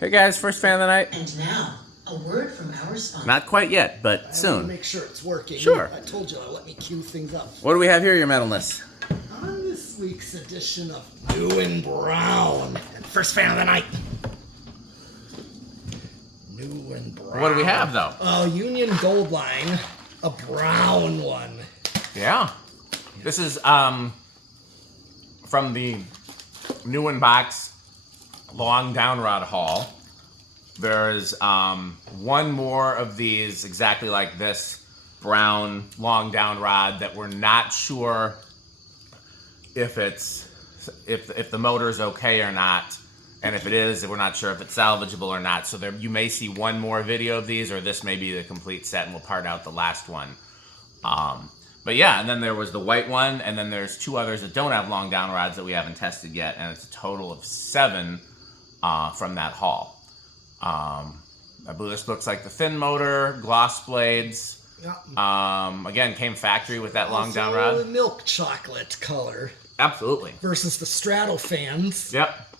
Hey guys, first fan of the night. And now, a word from our sponsor. Not quite yet, but soon. I want to make sure it's working. Sure. I told you, let me cue things up. What do we have here, your metalness? On this week's edition of New and Brown. And first fan of the night. New and Brown. What do we have, though? Union Gold Line. A brown one. Yeah. This is from the new in box long down rod haul. There's one more of these exactly like this brown long down rod that we're not sure if the motor's okay or not, and if it is, we're not sure if it's salvageable or not. So there, you may see one more video of these, or this may be the complete set, and we'll part out the last one. But yeah, and then there was the white one, and then there's two others that don't have long down rods that we haven't tested yet, and it's a total of 7 from that haul. I believe this looks like the fin motor, gloss blades. Yep. Again, came factory with that long down rod. Milk chocolate color. Absolutely. Versus the Stratofans. Yep.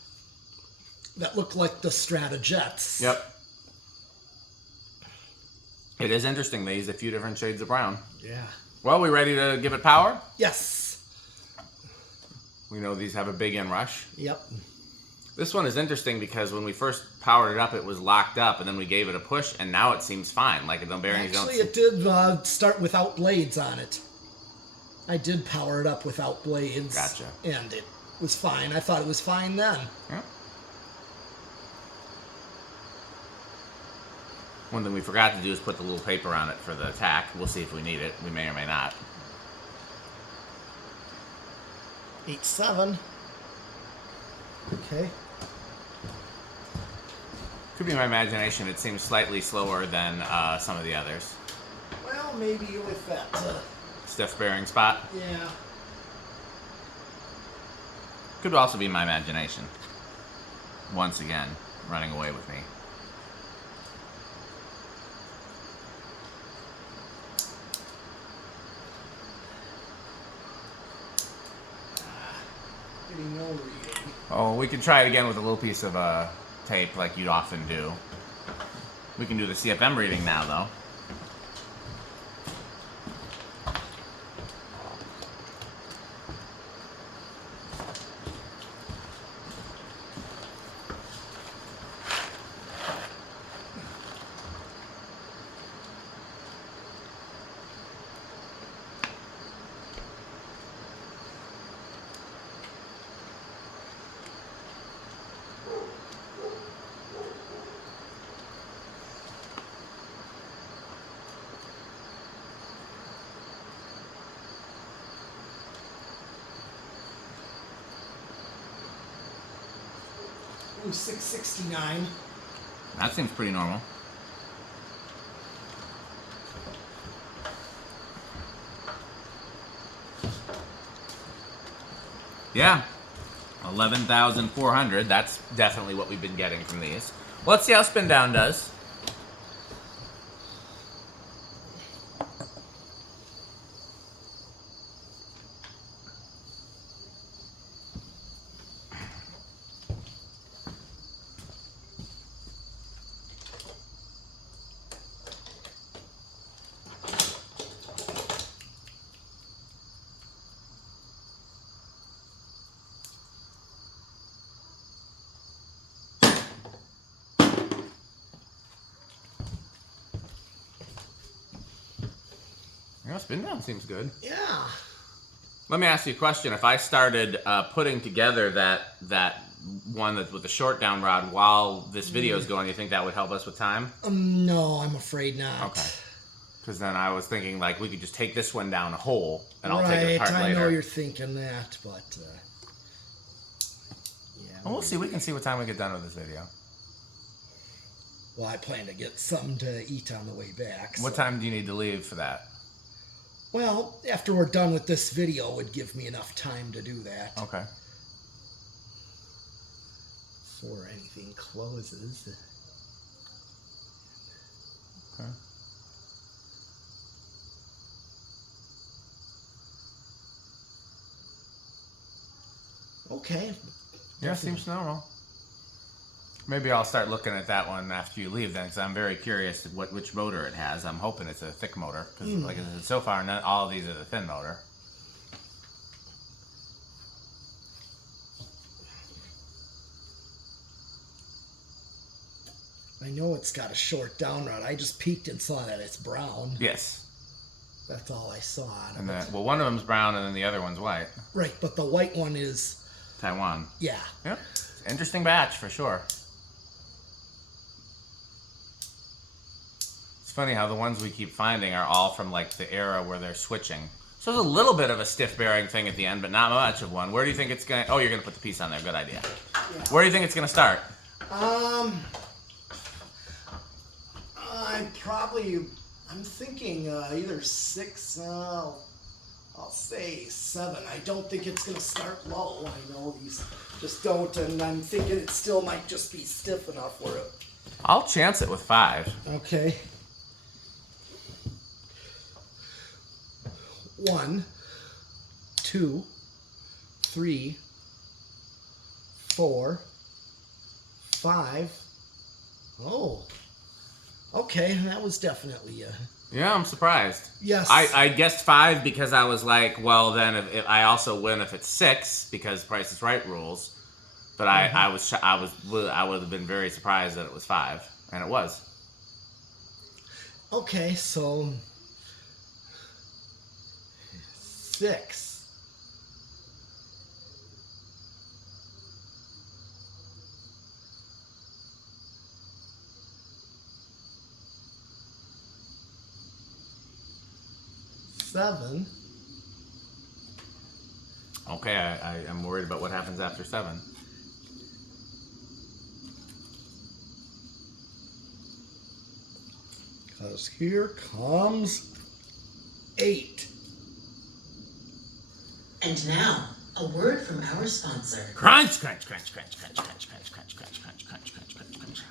That look like the Stratojets. Yep. It is interesting. They use a few different shades of brown. Yeah. Well, we ready to give it power? Yes. We know these have a big inrush. Yep. This one is interesting because when we first powered it up, it was locked up, and then we gave it a push, and now it seems fine. Like the bearings don't. Actually, it did start without blades on it. I did power it up without blades. Gotcha. And it was fine. I thought it was fine then. Yeah. One thing we forgot to do is put the little paper on it for the tack. We'll see if we need it. We may or may not. 8.7. Okay. Could be my imagination. It seems slightly slower than some of the others. Well, maybe with that. Stiff bearing spot. Yeah. Could also be my imagination. Once again, running away with me. Getting no reading. Oh, we can try it again with a little piece of tape like you'd often do. We can do the CFM reading now, though. Ooh, 669. That seems pretty normal. Yeah, 11,400. That's definitely what we've been getting from these. Let's see how spin down does. Yeah, spin down seems good. Yeah. Let me ask you a question. If I started putting together that one that's with the short down rod while this video is going, you think that would help us with time? No, I'm afraid not. Okay. Because then I was thinking like we could just take this one down whole and I'll take it apart I later. know you're thinking that, but yeah. Well, we'll see. We can see what time we get done with this video. Well, I plan to get something to eat on the way back. What time do you need to leave for that? Well, after we're done with this video would give me enough time to do that. Okay. Before anything closes. Okay. Okay. Yeah, seems normal. Maybe I'll start looking at that one after you leave then, because I'm very curious which motor it has. I'm hoping it's a thick motor, because like I said, so far, not all of these are the thin motor. I know it's got a short down rod. I just peeked and saw that it's brown. Yes. That's all I saw on And it. well, one of them's brown and then the other one's white. Right, but the white one is... Taiwan. Yeah. Yep. Interesting batch for sure. It's funny how the ones we keep finding are all from like the era where they're switching. So there's a little bit of a stiff bearing thing at the end, but not much of one. Where do you think it's gonna? Oh, you're gonna put the piece on there. Good idea. Yeah. Where do you think it's gonna start? I'm thinking either 6. I'll say 7. I don't think it's gonna start low. I know these just don't, and I'm thinking it still might just be stiff enough for it. I'll chance it with 5. Okay. 1, 2, 3, 4, 5. Oh. Okay, that was definitely a... Yeah, I'm surprised. Yes. I guessed 5 because I was like, well, then if I also win if it's 6 because Price is Right rules. But I would have been very surprised that it was 5, and it was. Okay, so 6. Seven. Okay, I am worried about what happens after 7. Because here comes 8. And now, a word from our sponsor. Crunch, crunch, crunch, crunch, crunch, crunch, crunch, crunch, crunch, crunch, crunch, crunch, crunch, crunch.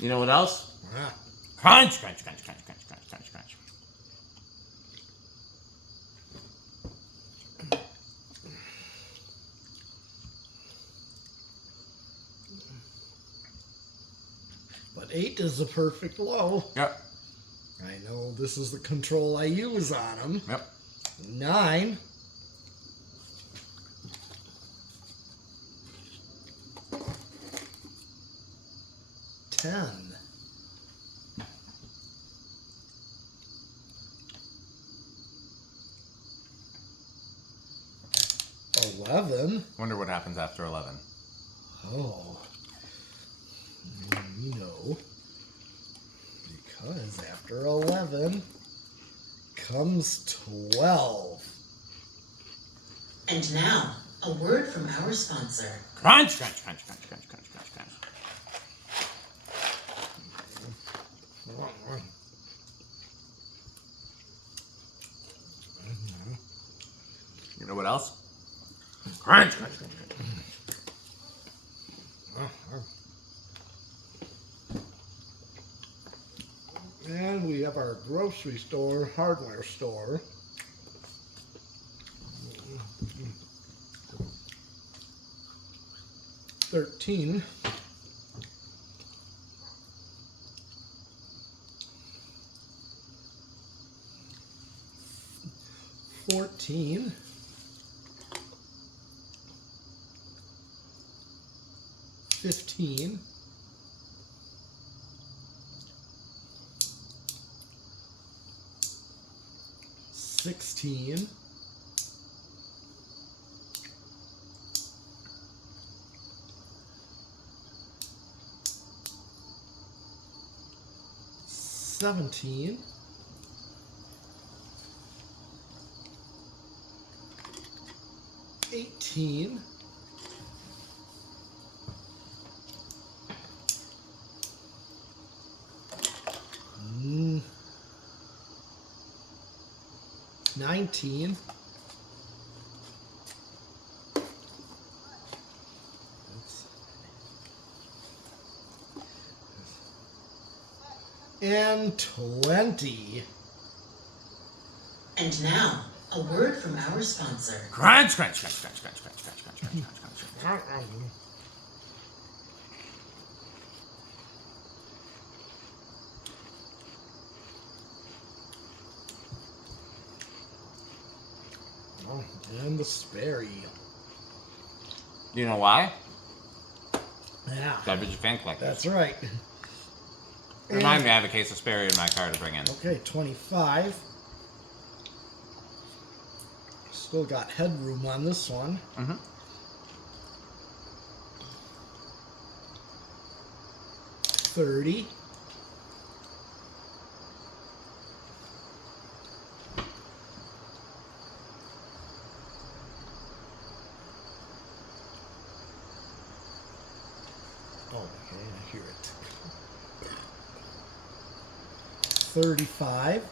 You know what else? Crunch, crunch, crunch, crunch, crunch, crunch, crunch, crunch. But 8 is the perfect low. Yep. I know this is the control I use on them. Yep. 9. 10. 11. Wonder what happens after 11. Oh. No. Because after 11 comes 12. And now, a word from our sponsor. Crunch, crunch, crunch, crunch, crunch, crunch, crunch, crunch. You know what else? Crunch, crunch, crunch, crunch. And we have our grocery store, hardware store. $13. 14. 15. 16. 17. 18. 19. And 20. And now, a word from our sponsor. Crunch, crunch, crunch, crunch, crunch, crunch, crunch, crunch, crunch, crunch, crunch. Oh, and the Sperry. You know why? Yeah. Beverage fan collector. That's right. Remind me, I have a case of Sperry in my car to bring in. Okay, 25. Still got headroom on this one. Mm-hmm. 30. Oh, okay, I hear it. 35.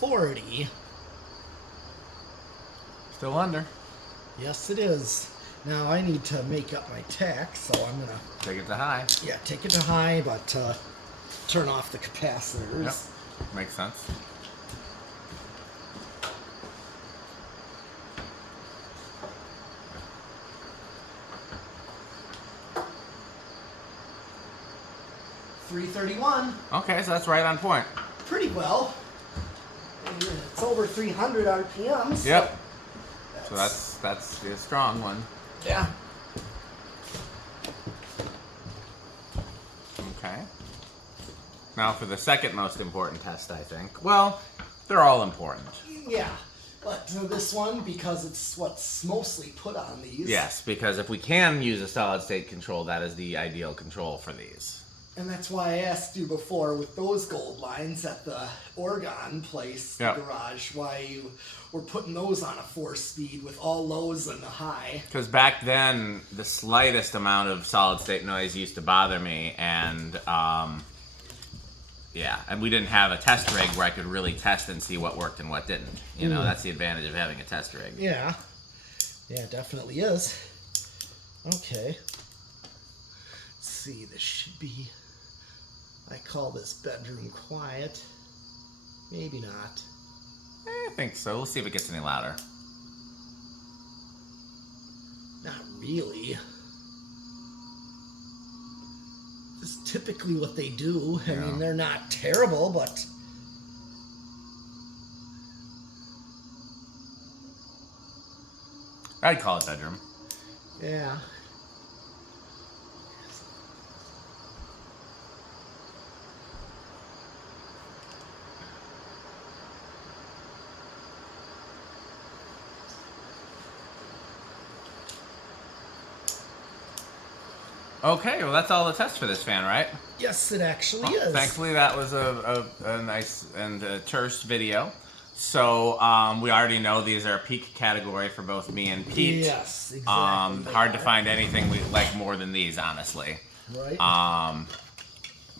40. Still under. Yes, it is. Now I need to make up my tax, so I'm gonna Take it to high. take it to high, but turn off the capacitors. Yep. Makes sense. $331. Okay, so that's right on point. Pretty well. It's over 300 RPMs. So Yep. So that's the strong one. yeah. Okay. Now for the second most important test, I think. Well, they're all important. Yeah. But this one, because it's what's mostly put on these. Yes, because if we can use a solid state control, that is the ideal control for these. And that's why I asked you before with those gold lines at the Oregon place, the Yep. garage, why you were putting those on a 4-speed with all lows and a high. Because back then, the slightest amount of solid state noise used to bother me, and yeah, and we didn't have a test rig where I could really test and see what worked and what didn't. You know, that's the advantage of having a test rig. Yeah. Yeah, it definitely is. Okay. Let's see, this should be... I call this bedroom quiet. Maybe not. I think so. We'll see if it gets any louder. Not really. This is typically what they do. I mean, they're not terrible, but... I'd call it bedroom. Yeah. Okay, well that's all the tests for this fan, right? Yes, it actually Well, is. thankfully that was a nice and terse video. So we already know these are a peak category for both me and Pete. Yes, exactly. Hard to find anything we like more than these, honestly. Right.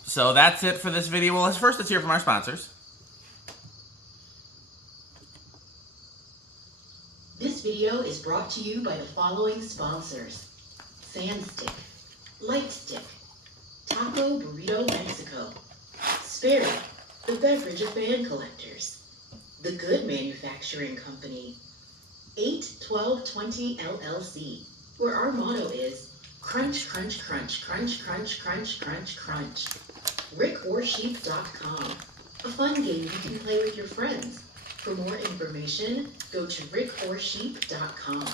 So that's it for this video. Well, let's hear from our sponsors. This video is brought to you by the following sponsors: Sandstick, Lightstick, Taco Burrito Mexico, Sperry, the beverage of fan collectors, The Good Manufacturing Company, 81220 LLC, where our motto is crunch, crunch, crunch, crunch, crunch, crunch, crunch, crunch. RickOrSheep.com, a fun game you can play with your friends. For more information, go to RickOrSheep.com.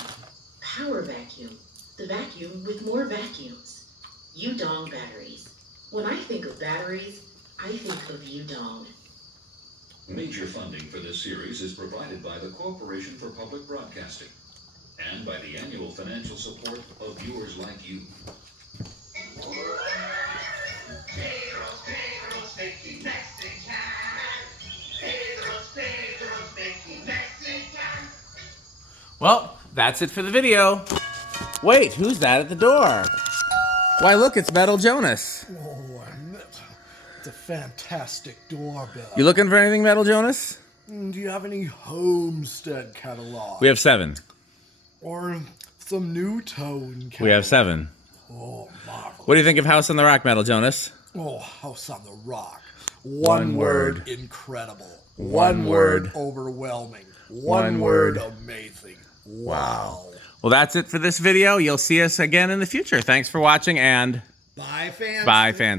Power Vacuum, the vacuum with more vacuums. Udong batteries. When I think of batteries, I think of Udong. Major funding for this series is provided by the Corporation for Public Broadcasting and by the annual financial support of viewers like you. Well, that's it for the video. Wait, who's that at the door? Why, look, it's Metal Jonas. Oh, it's a fantastic doorbell. You looking for anything, Metal Jonas? Do you have any Homestead catalog? We have 7. Or some New Tone catalog? We have 7. Oh, marvelous. What do you think of House on the Rock, Metal Jonas? Oh, House on the Rock. One One word, incredible. One word. Overwhelming. One One word. word, amazing. Wow. Well, that's it for this video. You'll see us again in the future. Thanks for watching, and Bye, fans. bye, fans.